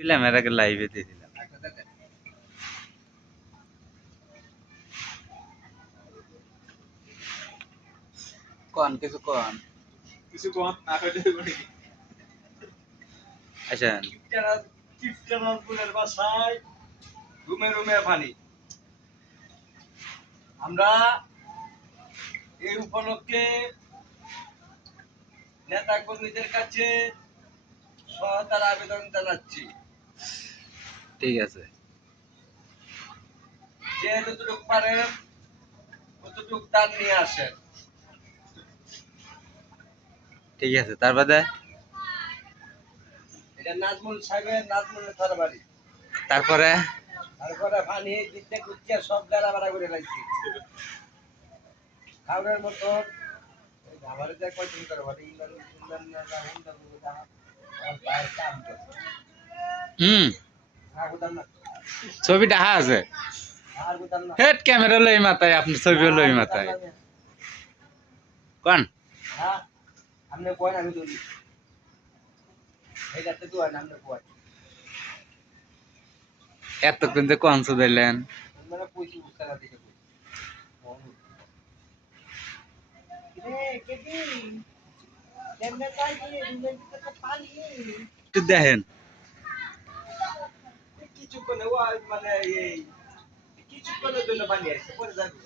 দিলাম এর আগে লাইভে দিয়ে দিলাম। কোন কিছু কোন কিছু কোন না কইতে বলি আচ্ছা কিপটারাজপুরের বাসায় রুমে রুমে পানি আমরা এই উপলক্ষে নেতা কর্মীদের কাছে সহায়তার আবেদন জানাচ্ছি ঠিক আছে যে যতটুকু পারেন ততটুকু দান নিয়ে আসেন ঠিক আছে তারপরে এটা নাজমুল সাহেবের নাজমুলের ঘর বাড়ি তারপরে তারপরে পানি দিতে কুচকে সব গাড়া ভাড়া করে লাগছি খাওয়ার মতো আমার যে কয়দিন করে বলে ইন্দান ইন্দান না রাহুল না বুদা আর বাইরে কাম করে আর বুদাম না ছবি দেখা আছে আর বুদাম না হেড ক্যামেরা লই মাথায় আপনি ছবি লই মাথায় কোন হ্যাঁ আপনি কয় আমি তুলি এই যাতে তো আর নাম কয় এতক্ষণ যে কোন দিলেন মানে পয়সা উস্তারা দিকে রে কেদি কেমনে কাই দিয়ে রুমের ভিতরে পানি একটু দেখেন কিছুক্ষণে ও মানে এই কিছুক্ষণের জন্য পানি আসছে পরে যাবে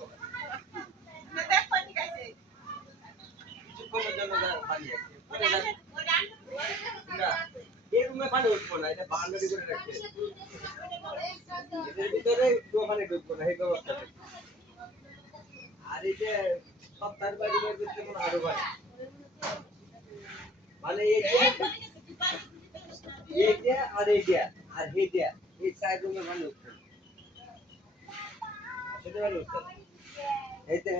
কিছুক্ষণের জন্য পানি আসছে পরে যাবে না এই রুমে পানি উঠবো না এটা বাউন্ডারি করে রাখছে এদের ভিতরে পানি ঢুকবো না এই ব্যবস্থা আর এই যে সপ্তাহের বাড়ি করতে কোনো আরো পানি মানে এইটা আর এইটা আর এইটা এই সাইড রুমে পানি উঠছে সেটা পানি উঠছে এইটা